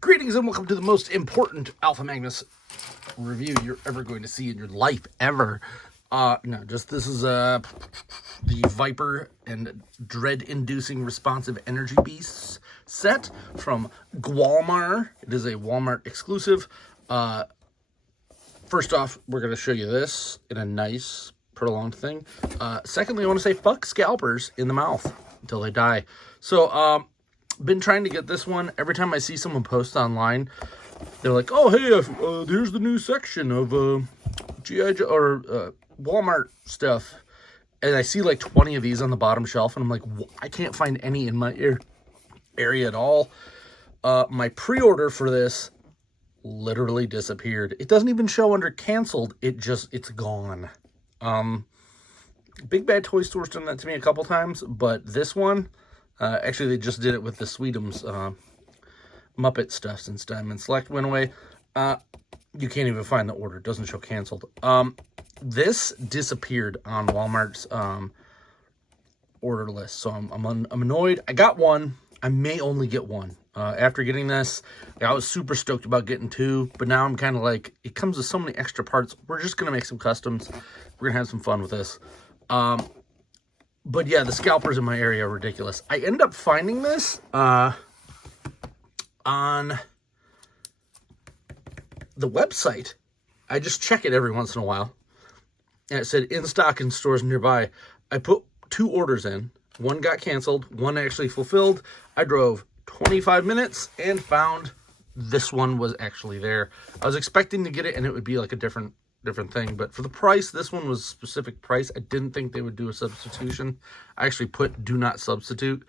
Greetings and welcome to the most important Alpha Magnus review you're ever going to see in your life, ever. This is the Viper and Dread-Inducing Responsive Energy Beasts set from Walmart. It is a Walmart exclusive. First off, we're going to show you this in a nice, prolonged thing. Secondly, I want to say fuck scalpers in the mouth until they die. So, been trying to get this one. Every time I see someone post online, they're like, oh, hey, here's the new section of G.I. Joe or Walmart stuff. And I see like 20 of these on the bottom shelf, and I'm like, I can't find any in my area at all. My pre-order for this literally disappeared. It doesn't even show under canceled. It's gone. Big Bad Toy Store's done that to me a couple times, but this one, actually, they just did it with the Sweetums Muppet stuff since Diamond Select went away. You can't even find the order. It doesn't show canceled. This disappeared on Walmart's order list, so I'm annoyed. I got one. I may only get one. After getting this, I was super stoked about getting two, but now I'm kind of like, it comes with so many extra parts. We're just going to make some customs. We're going to have some fun with this. But yeah, the scalpers in my area are ridiculous. I ended up finding this on the website. I just check it every once in a while. And it said in stock in stores nearby. I put 2 orders in. One got canceled. One actually fulfilled. I drove 25 minutes and found this one was actually there. I was expecting to get it and it would be like a different thing, but for the price, this one was specific price. I didn't think they would do a substitution. I actually put do not substitute.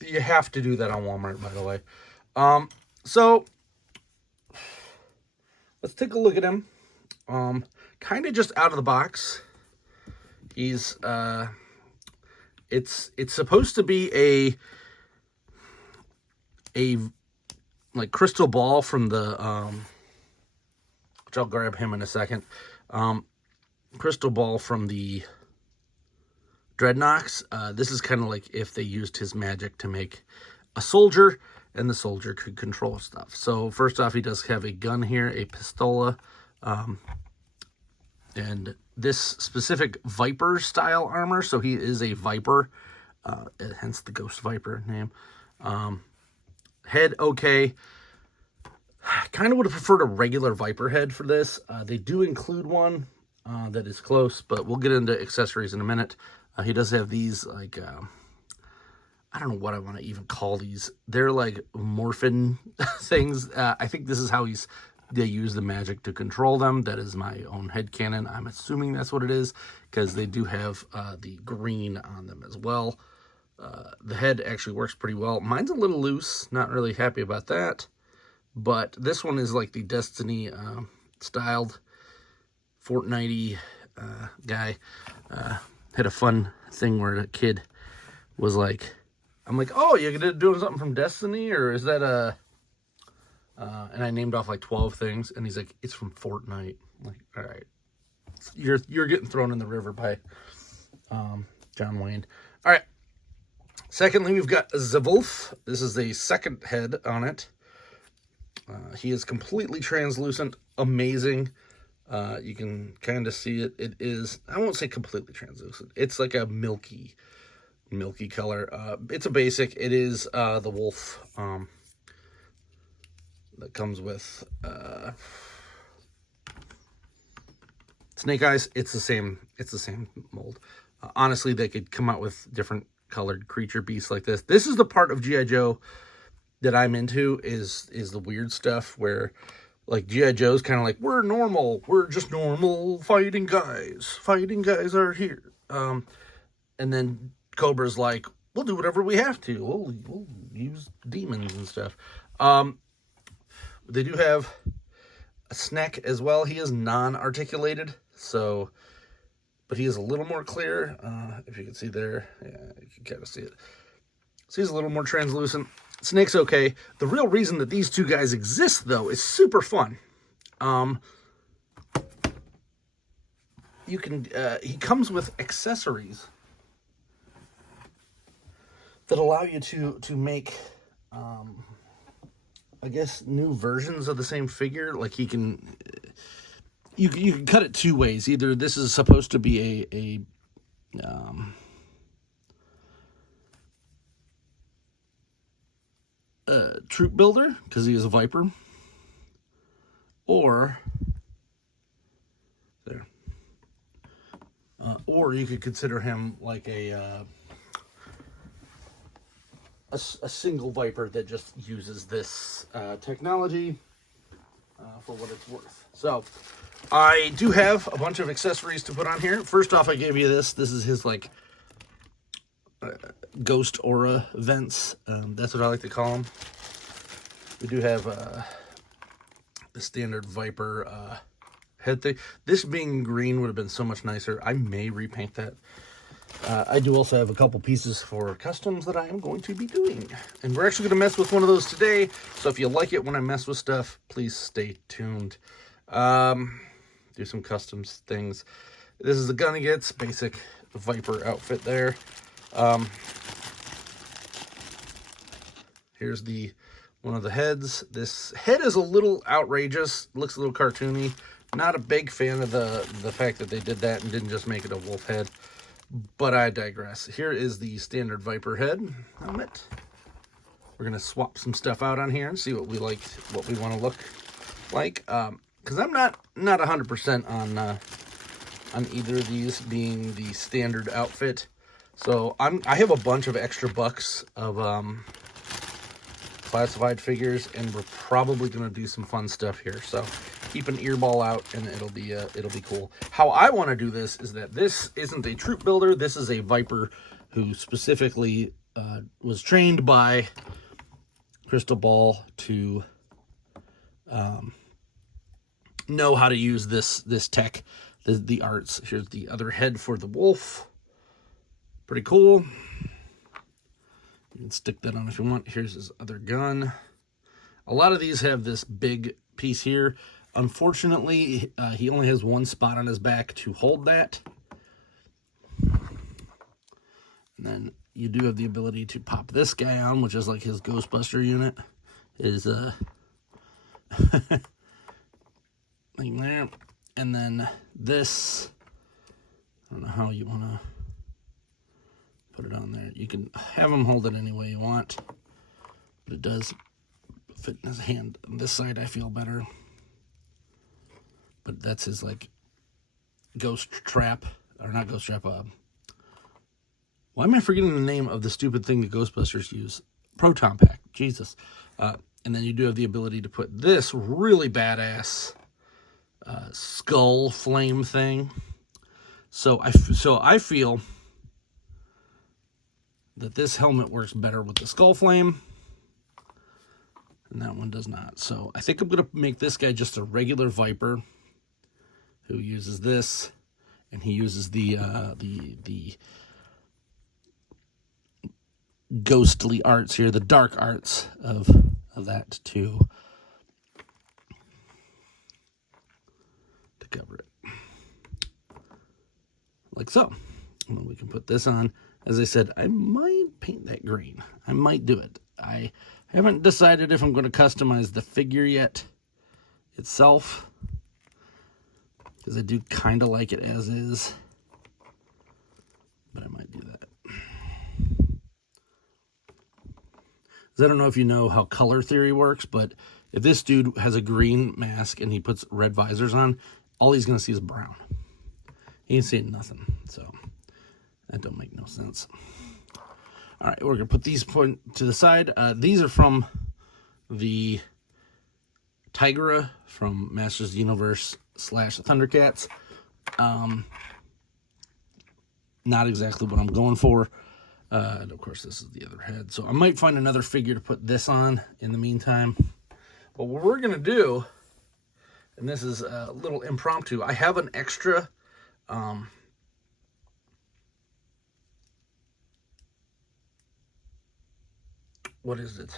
You have to do that on Walmart, by the way. So let's take a look at him. Kind of just out of the box. He's it's supposed to be a like crystal ball from the which I'll grab him in a second. Crystal ball from the Dreadnoks. This is kind of like if they used his magic to make a soldier, and the soldier could control stuff. So first off, he does have a gun here, a pistola, and this specific Viper style armor. So he is a Viper, hence the Ghost Viper name. Head okay. Kind of would have preferred a regular Viper head for this. They do include one that is close, but we'll get into accessories in a minute. He does have these, like, I don't know what I want to even call these. They're like morphin things. I think this is how they use the magic to control them. That is my own headcanon. I'm assuming that's what it is, because they do have the green on them as well. The head actually works pretty well. Mine's a little loose. Not really happy about that. But this one is like the Destiny styled Fortnite guy. Had a fun thing where a kid was like, I'm like, oh, you're doing something from Destiny? Or is that and I named off like 12 things. And he's like, it's from Fortnite. I'm like, all right. You're getting thrown in the river by John Wayne. All right. Secondly, we've got Zwolf. This is the second head on it. He is completely translucent, amazing. You can kind of see it. It is, I won't say completely translucent. It's like a milky color. It's a basic. It is the wolf that comes with Snake Eyes. It's the same mold. Honestly, they could come out with different colored creature beasts like this. This is the part of G.I. Joe that I'm into, is the weird stuff where, like, G.I. Joe's kind of like, we're normal. We're just normal fighting guys. Fighting guys are here. And then Cobra's like, we'll do whatever we have to. We'll use demons and stuff. They do have a Snack as well. He is non-articulated, so, but he is a little more clear. If you can see there, yeah, you can kind of see it. So he's a little more translucent. Snake's okay. The real reason that these two guys exist, though, is super fun. You can, he comes with accessories that allow you to make I guess, new versions of the same figure. Like he can, you can cut it two ways. Either this is supposed to be a troop builder because he is a Viper, or there, or you could consider him like a single Viper that just uses this technology for what it's worth. So I do have a bunch of accessories to put on here. First off, I gave you this. This is his like ghost aura vents. That's what I like to call them. We do have the standard Viper head thing. This being green would have been so much nicer. I may repaint that. I do also have a couple pieces for customs that I am going to be doing. And we're actually going to mess with one of those today. So if you like it when I mess with stuff, please stay tuned. Do some customs things. This is the Gunniget's basic Viper outfit there. Here's one of the heads. This head is a little outrageous. Looks a little cartoony. Not a big fan of the fact that they did that and didn't just make it a wolf head. But I digress. Here is the standard Viper head helmet. We're going to swap some stuff out on here and see what we like, what we want to look like. Because I'm not 100% on either of these being the standard outfit. So I have a bunch of extra bucks of classified figures, and we're probably going to do some fun stuff here. So keep an earball out, and it'll be cool. How I want to do this is that this isn't a troop builder. This is a Viper who specifically was trained by Crystal Ball to know how to use this tech, the arts. Here's the other head for the wolf. Pretty cool. You can stick that on if you want. Here's his other gun. A lot of these have this big piece here. Unfortunately, he only has one spot on his back to hold that. And then you do have the ability to pop this guy on, which is like his Ghostbuster unit. Is like there. And then this, I don't know how you want to put it on there. You can have him hold it any way you want, but it does fit in his hand. On this side, I feel better. But that's his, like, ghost trap. Or not ghost trap. Why am I forgetting the name of the stupid thing that Ghostbusters use? Proton pack. Jesus. And then you do have the ability to put this really badass skull flame thing. So I feel that this helmet works better with the skull flame, and that one does not. So I think I'm going to make this guy just a regular Viper who uses this, and he uses the ghostly arts here, the dark arts of that to cover it. Like so. And then we can put this on. As I said, I might paint that green. I might do it. I haven't decided if I'm going to customize the figure yet itself, because I do kind of like it as is, but I might do that. I don't know if you know how color theory works, but if this dude has a green mask and he puts red visors on, all he's going to see is brown. He ain't seeing nothing, so that don't make no sense. All right, we're going to put these to the side. These are from the Tigra from Masters of the Universe / Thundercats. Not exactly what I'm going for. And of course, this is the other head. So I might find another figure to put this on in the meantime. But what we're going to do, and this is a little impromptu, I have an extra what is it?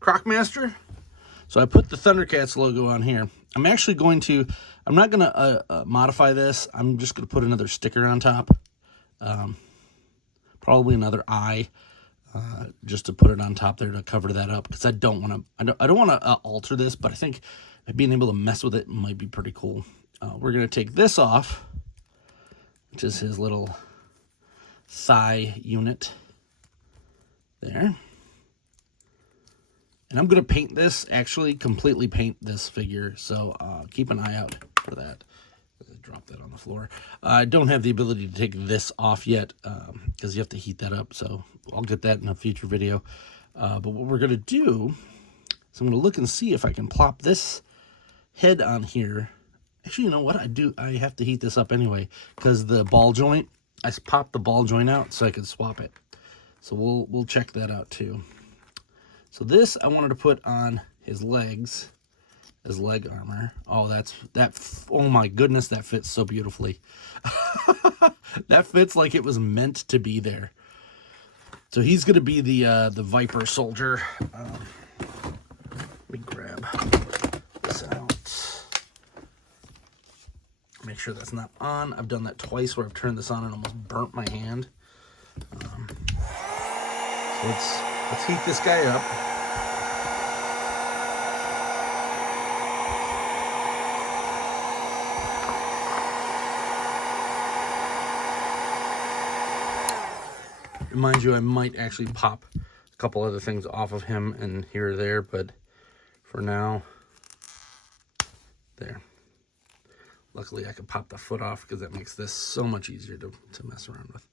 Crocmaster. So I put the Thundercats logo on here. I'm actually going to, I'm not going to modify this. I'm just going to put another sticker on top. Probably another eye. just to put it on top there to cover that up, because I don't want to alter this, but I think being able to mess with it might be pretty cool. We're going to take this off, which is his little thigh unit there. And I'm going to paint this, actually completely paint this figure, so keep an eye out for that. I dropped that on the floor. I don't have the ability to take this off yet, because you have to heat that up, so I'll get that in a future video. But what we're going to do is I'm going to look and see if I can plop this head on here. Actually, you know what? I have to heat this up anyway, because the ball joint, I popped the ball joint out so I could swap it. So we'll check that out too. So this I wanted to put on his legs, his leg armor. Oh, oh my goodness, that fits so beautifully. That fits like it was meant to be there. So he's going to be the Viper soldier. Let me grab this out. Make sure that's not on. I've done that twice where I've turned this on and almost burnt my hand. So let's heat this guy up. Mind you, I might actually pop a couple other things off of him and here or there, but for now, there. Luckily, I could pop the foot off because that makes this so much easier to mess around with.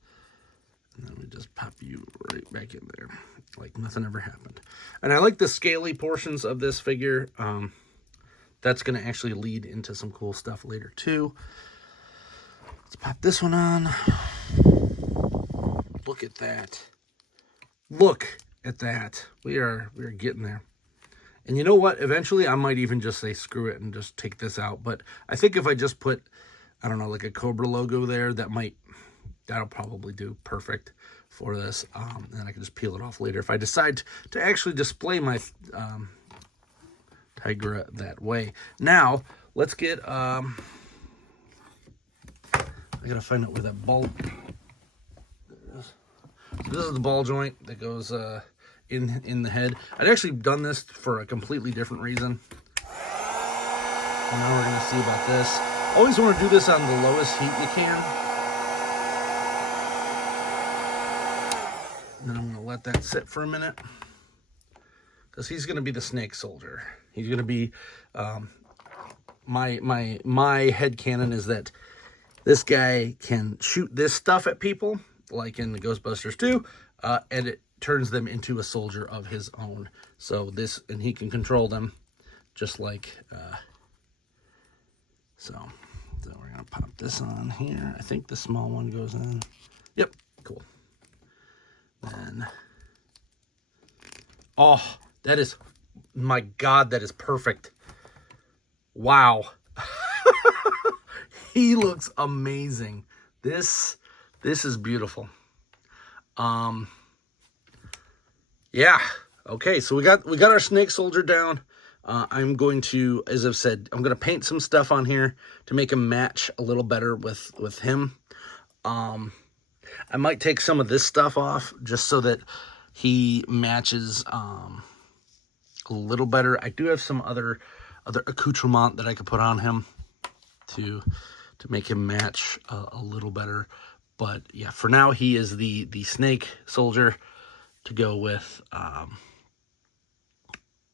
And then we just pop you right back in there, like nothing ever happened. And I like the scaly portions of this figure. That's going to actually lead into some cool stuff later too. Let's pop this one on. Look at that. Look at that. We are getting there. And you know what? Eventually, I might even just say screw it and just take this out. But I think if I just put, I don't know, like a Cobra logo there, that'll probably do perfect for this. And I can just peel it off later if I decide to actually display my Tigra that way. Now, let's get, I gotta find out where that ball, so this is the ball joint that goes in the head. I'd actually done this for a completely different reason. And now we're going to see about this. Always want to do this on the lowest heat you can. And then I'm going to let that sit for a minute, because he's going to be the snake soldier. He's going to be my headcanon is that this guy can shoot this stuff at people, like in the Ghostbusters 2, and it turns them into a soldier of his own. So and he can control them, just like, so we're going to pop this on here. I think the small one goes in. Yep, cool. Then, oh, that is, my God, that is perfect. Wow. He looks amazing. This is beautiful. Yeah. Okay, so we got our snake soldier down. I'm going to, as I've said, I'm going to paint some stuff on here to make him match a little better with him. I might take some of this stuff off just so that he matches a little better. I do have some other accoutrement that I could put on him to make him match a little better. But yeah, for now he is the snake soldier to go with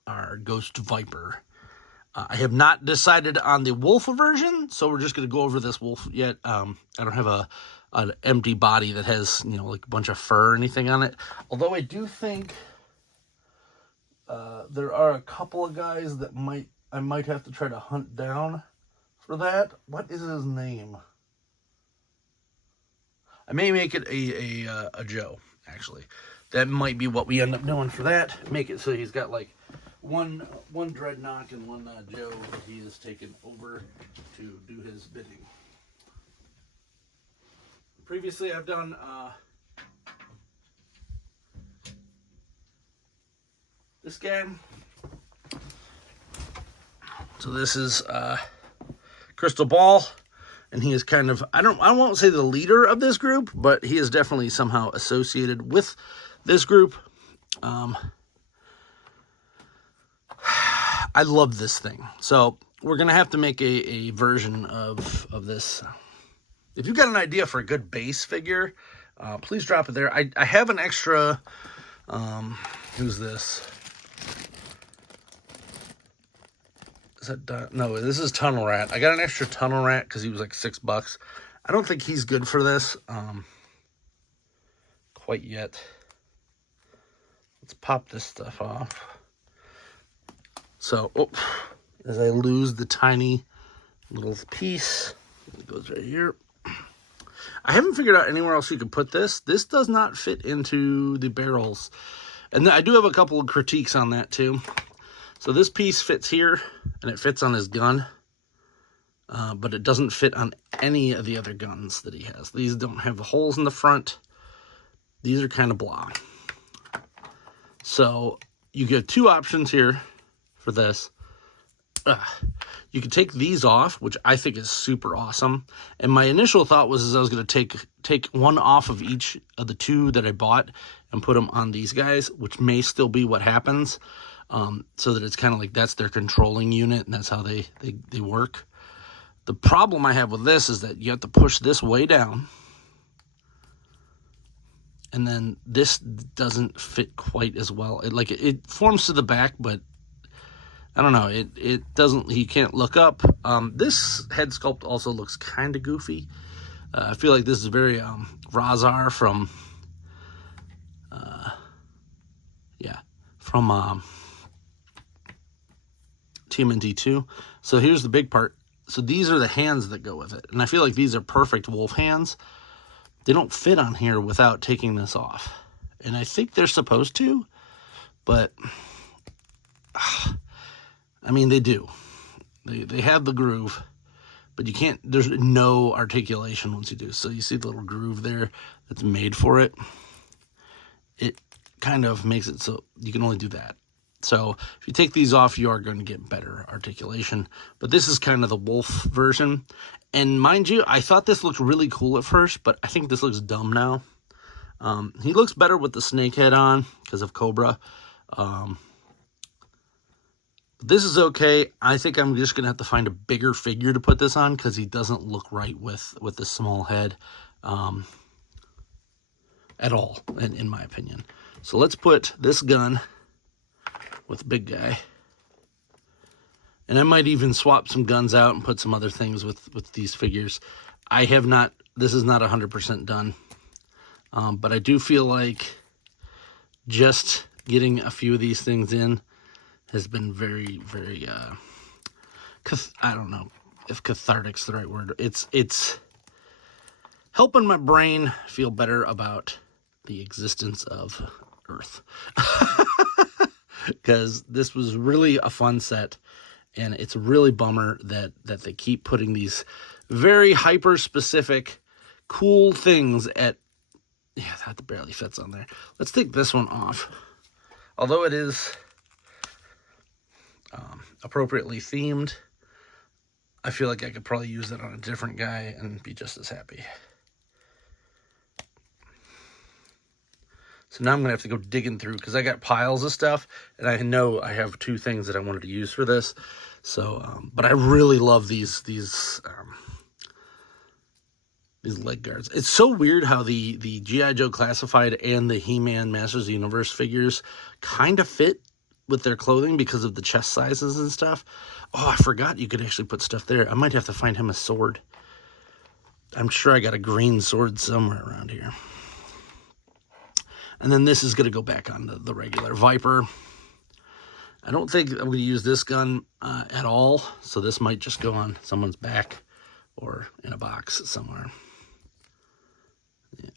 our Ghost Viper. I have not decided on the wolf version, so we're just going to go over this wolf yet. I don't have an empty body that has, you know, like a bunch of fur or anything on it. Although I do think there are a couple of guys that I might have to try to hunt down for that. What is his name? I may make it a Joe, actually. That might be what we end up doing for that. Make it so he's got like one Dreadnought and one Joe that he has taken over to do his bidding. Previously, I've done this guy. So this is Crystal Ball, and he is kind of, I won't say the leader of this group, but he is definitely somehow associated with this group, I love this thing. So we're going to have to make a version of this. If you've got an idea for a good base figure, please drop it there. I have an extra, who's this? Is that, no, this is Tunnel Rat. I got an extra Tunnel Rat because he was like $6. I don't think he's good for this quite yet. Let's pop this stuff off. So, as I lose the tiny little piece, it goes right here. I haven't figured out anywhere else you could put this. This does not fit into the barrels. And I do have a couple of critiques on that too. So this piece fits here, and it fits on his gun. But it doesn't fit on any of the other guns that he has. These don't have the holes in the front. These are kind of blah. So you get two options here for this. You can take these off, which I think is super awesome. And my initial thought was I was going to take one off of each of the two that I bought and put them on these guys, which may still be what happens. So that it's kind of like that's their controlling unit, and that's how they work. The problem I have with this is that you have to push this way down. And then this doesn't fit quite as well. It forms to the back, but I don't know. It doesn't. You can't look up. This head sculpt also looks kind of goofy. I feel like this is very Razar from TMNT 2. So here's the big part. So these are the hands that go with it, and I feel like these are perfect wolf hands. They don't fit on here without taking this off, and I think they're supposed to, but I mean they do. They have the groove, but you can't. There's no articulation once you do. So you see the little groove there that's made for it. It kind of makes it so you can only do that. So if you take these off, you are going to get better articulation. But this is kind of the wolf version. And mind you, I thought this looked really cool at first, but I think this looks dumb now. He looks better with the snake head on because of Cobra. This is okay. I think I'm just going to have to find a bigger figure to put this on because he doesn't look right with the small head at all, in my opinion. So let's put this gun with big guy. And I might even swap some guns out and put some other things with these figures. I have not, this is not 100% done. But I do feel like just getting a few of these things in has been very, very, I don't know if cathartic's the right word. It's helping my brain feel better about the existence of Earth. Because this was really a fun set, and it's a really bummer that they keep putting these very hyper-specific, cool things at... Yeah, that barely fits on there. Let's take this one off. Although it is appropriately themed, I feel like I could probably use that on a different guy and be just as happy. So now I'm going to have to go digging through because I got piles of stuff, and I know I have two things that I wanted to use for this. So, but I really love these leg guards. It's so weird how the G.I. Joe Classified and the He-Man Masters of the Universe figures kind of fit with their clothing because of the chest sizes and stuff. Oh, I forgot you could actually put stuff there. I might have to find him a sword. I'm sure I got a green sword somewhere around here. And then this is going to go back on the regular Viper. I don't think I'm going to use this gun at all. So this might just go on someone's back or in a box somewhere.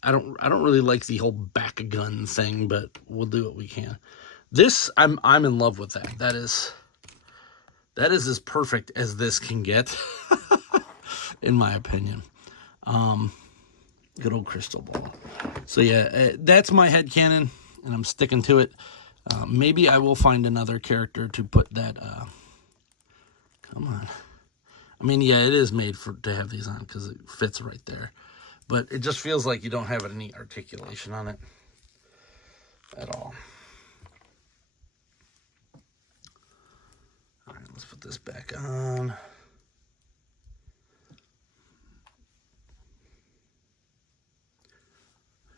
I don't really like the whole back gun thing, but we'll do what we can. This, I'm in love with that. That is as perfect as this can get, in my opinion. Good old crystal ball. So yeah, that's my headcanon, and I'm sticking to it. Maybe I will find another character to put that. Come on. I mean, yeah, it is made to have these on because it fits right there. But it just feels like you don't have any articulation on it. at all. All right, let's put this back on.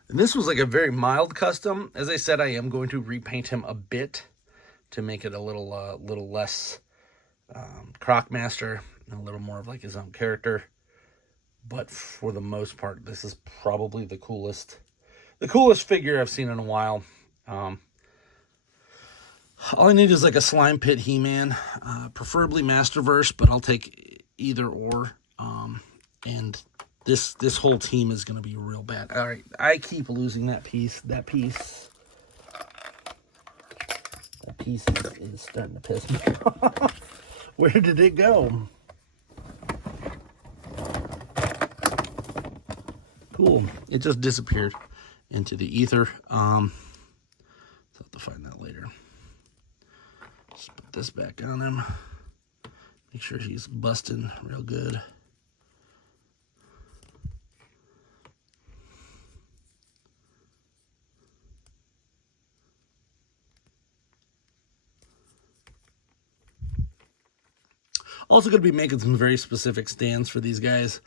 And this was like a very mild custom. As I said, I am going to repaint him a bit to make it a little less Crocmaster and a little more of like his own character. But for the most part, this is probably the coolest figure I've seen in a while. All I need is like a Slime Pit He-Man, preferably Masterverse, but I'll take either or. And this whole team is going to be real bad. All right, I keep losing that piece. That piece is starting to piss me off. Where did it go? Cool. It just disappeared into the ether. I'll have to find that later. Just put this back on him. Make sure he's busting real good. Also going to be making some very specific stands for these guys,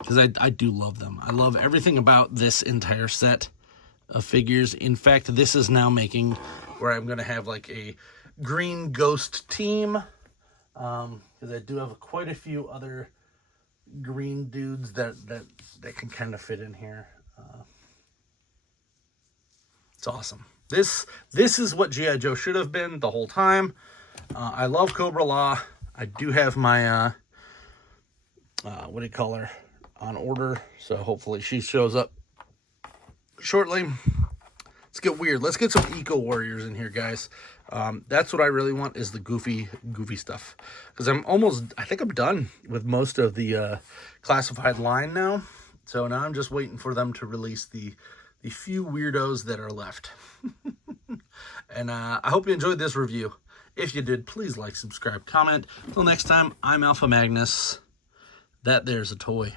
because I do love them. I love everything about this entire set of figures. In fact, this is now making where I'm going to have like a green ghost team, because I do have quite a few other green dudes that can kind of fit in here. It's awesome. This is what G.I. Joe should have been the whole time. I love Cobra Law. I do have my, what do you call her, on order. So hopefully she shows up shortly. Let's get weird. Let's get some Eco Warriors in here, guys. That's what I really want, is the goofy stuff. Because I think I'm done with most of the classified line now. So now I'm just waiting for them to release the few weirdos that are left. And I hope you enjoyed this review. If you did, please like, subscribe, comment. Until next time, I'm Alpha Magnus. That there's a toy.